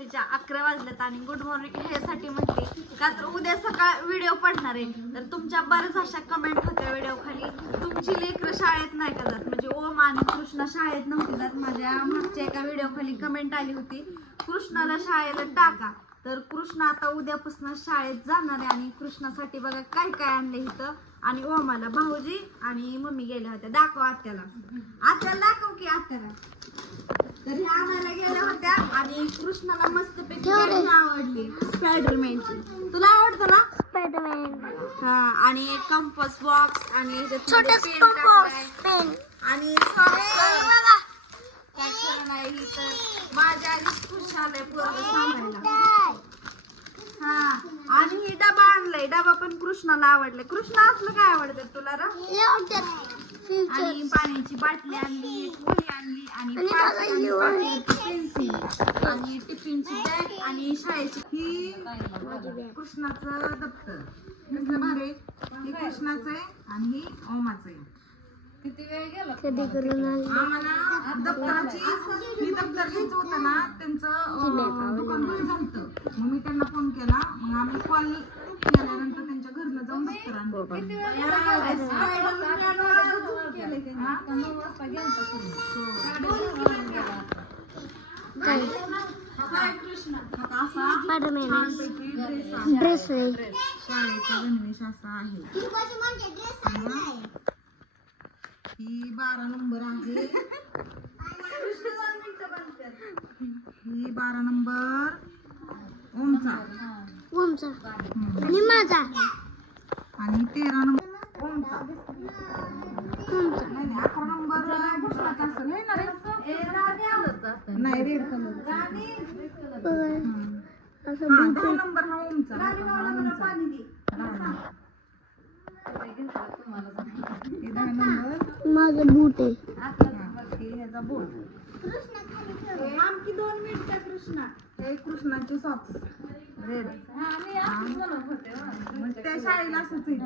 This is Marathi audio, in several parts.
रात्रीच्या अकरा वाजल्यात आणि गुड मॉर्निंग ह्यासाठी म्हटले का तर उद्या सकाळ व्हिडिओ पडणार आहे. तर तुमच्या बऱ्याच अशा कमेंट होत्या व्हिडिओ खाली तुमची लेकरं शाळेत नाही का जात? म्हणजे ओम आणि कृष्णा शाळेत नव्हती जात. माझ्या मागच्या एका व्हिडिओ खाली कमेंट आली होती. कृष्णाला शाळेला टाका. तर कृष्णा आता उद्यापासून शाळेत जाणार आहे आणि कृष्णासाठी बघा काय काय आणले इथं. आणि ओमाला भाऊजी आणि मम्मी गेल्या होत्या. दाखव आत्याला. आत्याला दाखव की आत्याला. तर ह्या आणायला गेल्या होत्या आणि कृष्णाला मस्त पैकी आवडली. स्पायडरमॅनची तुला आवडतं ना? स्पायडरमॅन हा आणि एक कंपस बॉक्स आणि ह्याच्यात छोटे मध्ये pen टाकलाय. पेन. आणि socks. काय खरं नाही ही तर? माझ्या आधीच खुश झालंय पोरगं सांगायला. हा आणि ही डबा आणलाय. डबा पण कृष्णाला आवडलाय. कृष्णा असलं काय आवडतं तुला रा? आणि पाण्याची बाटली आणली एक आणली आणि पेन्सिल आणि टिफिनची बॅग आणि शाळेची ही कृष्णाचं दप्तर. कसलं भारी ही कृष्णाचं आहे आणि ही ओमाचं आहे. कधी करून आली? आम्हाला दप्तराची ही दप्तर घ्यायचं होतं ना त्यांचं दुकान बंद झालं मग मी त्यांना फोन केला. मग आम्ही कॉल केल्यानंतर त्यांच्या घरनं जाऊन दप्तर आणलं. काय स्पायडरमॅन ड्रेस आहे शाळेचा गणवेश असा आहे ही बारा नंबर आहे ही बारा नंबर ओमचा ओमचा हम्म. आणि माझा आणि तेरा नंबर ओमचा ओमचा नाही नाही अकरा नंबर कृष्णाचा असेल ना नाही रेड कलर हा दहा नंबर हा ओमचा हा ओमचा. हे दहा नंबर माझं बूट आहे हा, हे ह्याचा बोट आमची दोन मिनिटं कृष्णा हे कृष्णाचे सॉक्स रेड मग त्या शाळेला असंच आहे.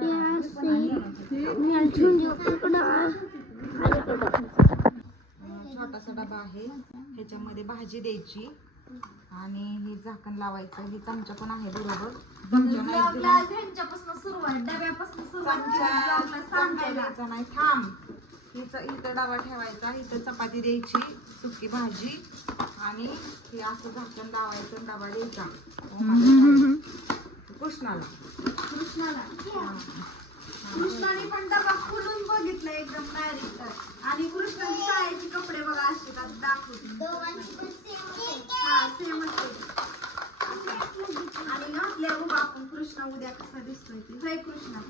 हे देऊ इकडं छोटासा डबा आहे. ह्याच्यामध्ये भाजी द्यायची. आणि हे झाकण लावायचं. हे चमचा पण आहे बरोबर. द्यायचा नाही. थांब. हिचं इथं डबा ठेवायचा. इथं चपाती द्यायची. सुकी भाजी. आणि हे असं झाकण लावायचं डबा द्यायचा. कृष्णाला. कृष्णाला. कृष्णाने पण डबा खोलून बघितला एकदम डायरेक्ट आणि कृष्णाने शाळेचे कपडे बघा असे का दाखवते हा सेमच आणि घातल्या उभा आपण कृष्णा उद्या कसा दिसतोय ते जय कृष्णा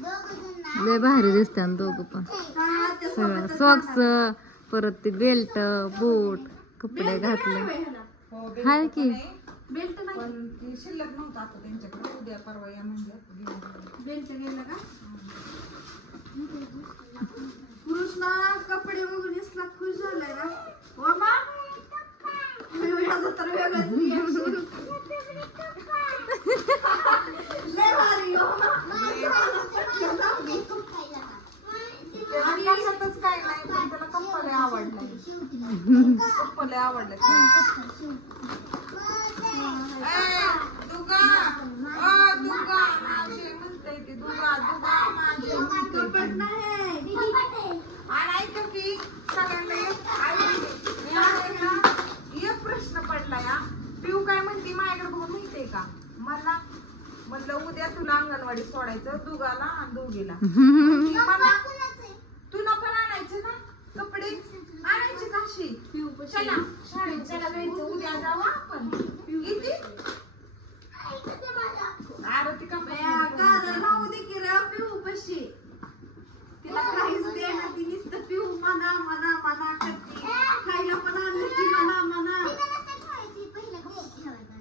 लय भारी दिसते दोघं पण. सगळं सॉक्स परत ते बेल्ट बूट कपडे घातले. हो, हाय की. बेल्ट नाही शिल्लक नव्हतं आता त्यांच्याकडे उद्या परवा या म्हणजे बेल्ट गेला का कृष्णा कपडे बघून इसला खुश झालाय ना हो मा. वेगळं तर वेगळंच reaction. लय भारी हो मा. त्याला कशातच काय नाही पण त्याला कप्पले आवडले कप्पले आवडले ए, दुगा अ, दुगा माझे म्हणते ते दुगा दुगा माझे म्हणते कपट नाही आणि ऐक की सगळ्यांना एक प्रश्न पडला या पिऊ काय म्हणते माझ्याकडे बघून माहितीये का मला म्हणलं उद्या तुला अंगणवाडी सोडायचं दुगाला आणि दोघीला. मला तुला पण आणायचे ना कपडे आणायचे काशी चला शाळेत चला जायचं उद्या जाऊ आपण. किती आरती दे की रे पिऊ पशी तिला काहीच दे ना ती नुसतं. पिऊ करते खायला पण आणलं की म्हणा म्हणा.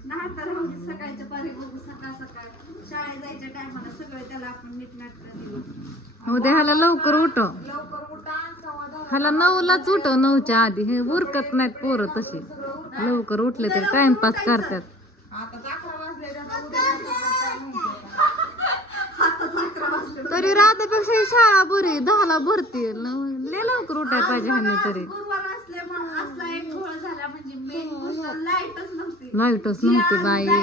नाही तर राहू दे सकाळच्या पारी बघू सकाळ सकाळ. शाळेत जायच्या टायमाला सगळं त्याला आपण नीट नाटक दिलं उद्या ह्याला लवकर उठा ह्याला नऊलाच उठव नऊच्या आधी. हे उरकत नाहीत पोरं तशी. लवकर उठले तर टाइमपास करतात. तरी रात्रीपेक्षा ही शाळा बरी दहाला भरती. लय लवकर उठायला पाहिजे ह्याने तरी. म्हणजे मेन गोष्ट लाईटच नव्हती. बाई.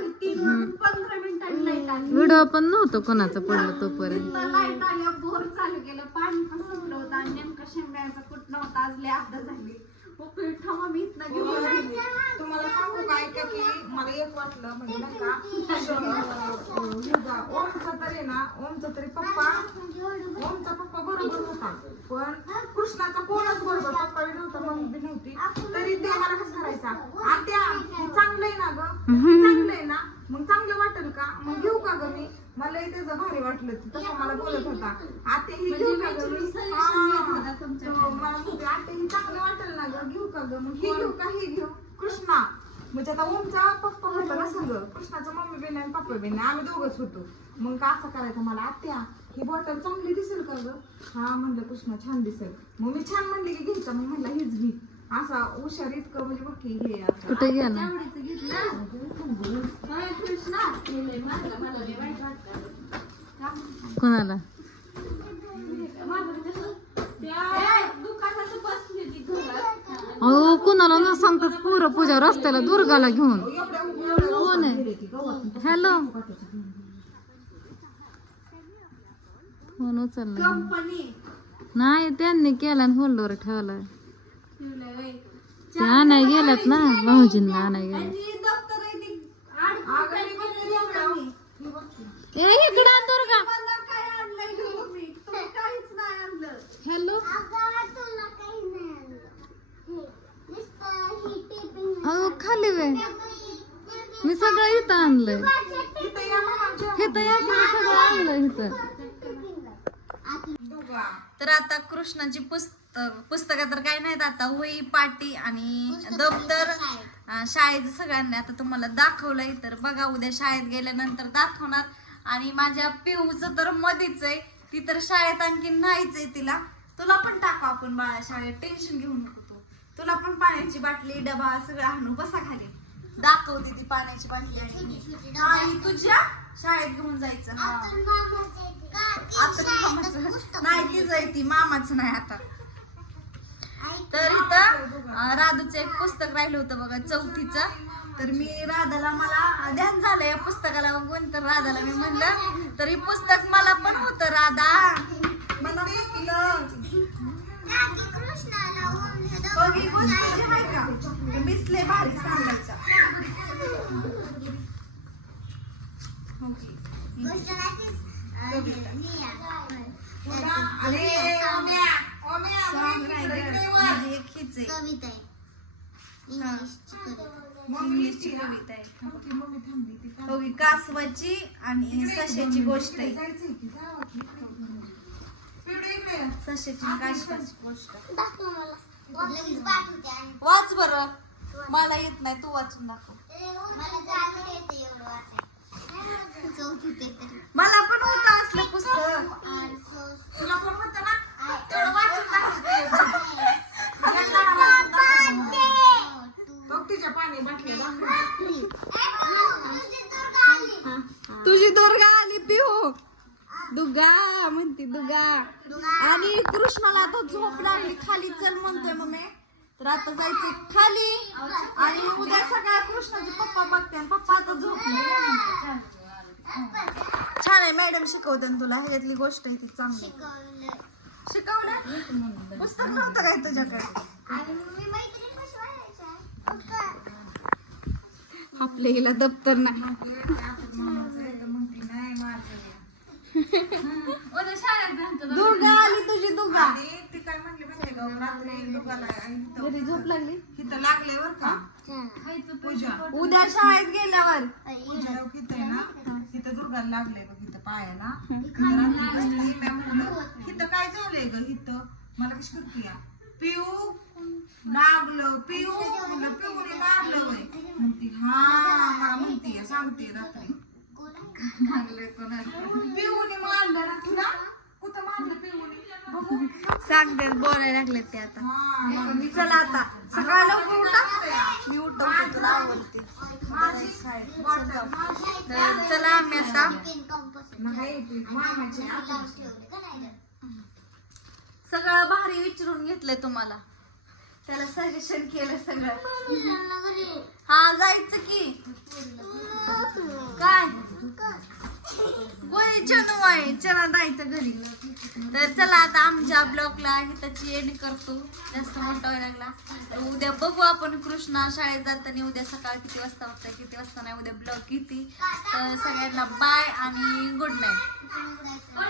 तीन वाजून पंधरा मिनिटांनी लाइट आली. व्हिडिओ पण नव्हतं कोणाचं पडलं तोपर्यंत. लाइट आल्यावर बोर चालू केलं. पाणी पण होतं आणि नेमकं कुठ नव्हता आज लय अर्धा झाली. ओके थांबा मी इथनं घेऊन गेले तुम्हाला सांगू काय का की मला एक वाटलं म्हणजे नाही का अं, ह्याचा ओमचा तरी ना ओमचा तरी पप्पा ओमचा पप्पा बरोबर होता. पण कृष्णाचा कोणच बरोबर पप्पा बी नव्हता मम्मी बी नव्हती. तरी ते मला कसं करायचा? आत्या चांगलं आहे ना ग? चांगलं आहे ना? मग चांगलं वाटेल का? मग घेऊ का ग मी? मला त्याचं भारी वाटलं. तसं मला बोलत होता. आत्या ही घेऊ का ग? मी हा. आत्या ही चांगलं वाटेल ना ग? घेऊ का ग? मग ही घेऊ का? ही घेऊ. कृष्णा. म्हणजे आता ओमचा पप्पा होता ना संग कृष्णाचा मम्मी बी नाही पप्पा बी नाही आम्ही दोघच होतो. मग का असं करायचं मला? आत्या ही बॉटल चांगली दिसेल का ग? हा म्हणलं कृष्णा छान दिसेल. मग मी छान म्हणले की घ्यायचा. मग म्हणला हीच घे असा हुशार इतकं म्हणजे बघ की हे असं. कुठे गेला? एवढीचं घेतलं. होय, कृष्णा? गेले मला मला लय वाईट वाटलं. कोणाला? त्या दुकानात बसली ती घरात अहो कोणाला न सांगताच पुरं पूजा रस्त्याला दुर्गाला घेऊन. एवढ्या एवढ्या कोण आहे? हॅलो. फोन उचलला? कंपनी. नाही त्यांनी केला आणि होल्डवर ठेवला. ते आणाय गेल्यात ना भाऊजींना आणाय दोघांनी. ए इकडं आण नाही आणलं. हॅलो? नाही अहो खाली वे मी सगळं इथं आणलंय. इथं या की मी सगळं आणलंय इथं. तर आता कृष्णाची पुस्तक पुस्तकं तर काय नाहीत आता. वही पाटी आणि दप्तर अं, शाळेचं सगळ्यांनी आता तुम्हाला दाखवलंय. तर बघा उद्या शाळेत गेल्यानंतर दाखवणार. आणि माझ्या पिऊचं तर मधीच आहे. ती तर शाळेत आणखी नाहीच आहे तिला. तुला पण टाकू आपण बाळा शाळेत टेन्शन घेऊ नको तू. तुला पण पाण्याची बाटली डबा सगळं आणू. बसा खाली. दाखवते ती पाण्याची बाटली आणि तुझ्या शाळेत घेऊन जायचं. आता नाही ती जाय ती मामाचं नाही आता. तर राधूचं एक पुस्तक राहिलं होतं बघा चौथीचं. तर मी राधाला मला ध्यान झालं या पुस्तकाला बघून तर राधाला मी म्हणलं तर हे पुस्तक मला पण होतं राधा. मला भारी की. अरे ओम्या ओम्या Song राहिलं. माझी एक हीच आहे कविता आहे इंग्लिशची कविता इंग्लिशची कविता आहे ती मम्मी थांबली ती हो की, कासवाची आणि सश्याची गोष्ट आहे जायचंय की जावं की. पिवळी इकडे. सश्याची आणि कासवाची गोष्ट दाखव मला लगेच पाठवते आणि वाच बर मला येत नाही तू वाचून दाखव मला जाणं येते एवढं वाचायला चौथी ते तरी मला पण होतं असलं पुस्तक तुला म्हणतं ना तेवढं वाचून दाखवते. बघ तिच्या पाणी बाटली दाखव. तुझी दुर्गा आली पिऊ दुर्गा म्हणते दुर्गा आणि कृष्णाला आता झोप लागली खाली चल म्हणतोय मम्मी तर आता जायचं खाली आणि उद्या सकाळ कृष्णाचे पप्पा बघते पप्पा आता झोपले. छान आहे मॅडम शिकवते तुला. ह्याच्यातली गोष्ट आहे ती चांगली. शिकवलं? पुस्तक नव्हतं काय तुझ्याकडे? आपल्या हिला दप्तर नाही. दुर्गा आली तुझी दुर्गा. इथं- घरी झोप लागली? इथं लागले बर का? पूजा. उद्या शाळेत गेल्यावर. पूजा लोक इथं आहे ना इथं दुर्गाला लागले बघ इथं पायाला. तर रात्री बसली, मी म्हणलं इथं काय झालंय ग इथं? मला कशी करते या? पिऊ लागलं पिऊ म्हणलं पिऊने मारलं वय म्हणती हा मला म्हणतीये सांगते रात्री. पिऊने मारलं ना? तुला कुठं मारलं पिऊने? सांगते बोलायला लागले ते आता. हा चला आता. सकाळ लवकर उठा. मी उठवते तुला आवडते. चला आम्ही आता. सगळं भारी विचारून घेतलंय तुम्हाला. त्याला सजेशन केलं सगळं. हा जायचं की. काय? गोळी चनू आहे. चना जायचं घरी. तर चला आता आमच्या ब्लॉगला त्याची एंड करतो. जास्त मोठा व्हायला लागला. तर उद्या बघू आपण कृष्णा शाळेत जाताना. उद्या सकाळ किती वाजता वाजता किती वाजता नाही उद्या ब्लॉग किती. तर सगळ्यांना बाय आणि गुड नाईट